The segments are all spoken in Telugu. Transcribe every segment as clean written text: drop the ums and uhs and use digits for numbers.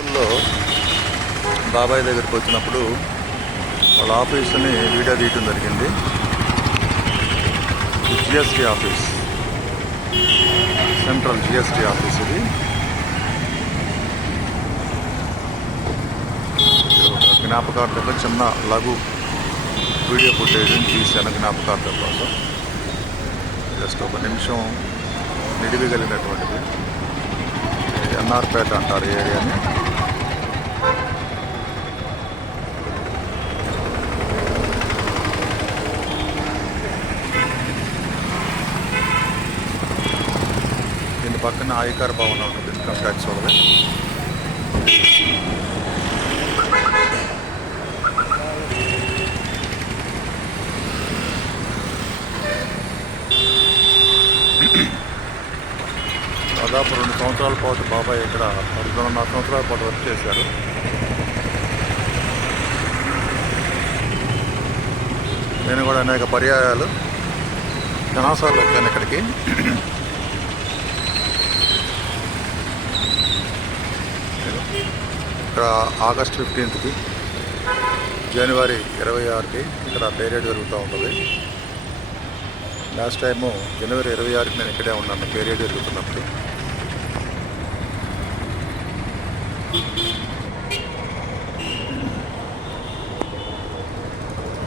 ఊళ్ళో బాబాయ్ దగ్గరికి వచ్చినప్పుడు వాళ్ళ ఆఫీస్ని వీడియో తీయటం జరిగింది. GST office, central GST office. ఇది ఒక జ్ఞాపకార్థంగా చిన్న లఘు వీడియో ఫుటేజ్ తీశాను జ్ఞాపకార్థం కోసం. జస్ట్ ఒక నిమిషం నిడివి కలిగినటువంటిది. ఎన్ఆర్పేట అంటారు ఈ ఏరియాని. దీని పక్కన ఆయికార్ భవన్ ఉంటుంది, ఇన్కమ్ ట్యాక్స్ వాళ్ళది. దాదాపు 2 సంవత్సరాల పాటు బాబాయ్ ఇక్కడ 2.5 సంవత్సరాల పాటు వర్క్ చేశారు. నేను కూడా అనేక పర్యాయాలు జనాసార్లు వచ్చాను ఇక్కడికి. ఇక్కడ ఆగస్ట్ 15కి, జనవరి 26కి ఇక్కడ పేరేడ్ జరుగుతూ ఉంటుంది. లాస్ట్ టైము జనవరి 26కి నేను ఇక్కడే ఉన్నాను పేరేడ్ జరుగుతున్నప్పుడు.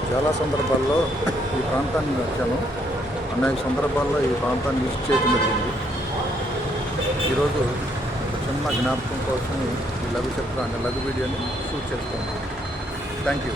చాలా సందర్భాల్లో ఈ ప్రాంతాన్ని వచ్చాను, అనేక సందర్భాల్లో ఈ ప్రాంతాన్ని విజిట్ చేయడం జరిగింది. ఈరోజు ఒక చిన్న జ్ఞాపకం కోసం ఈ లఘు చిత్రాన్ని, లఘు వీడియోని షూట్ చేస్తాను. Thank you.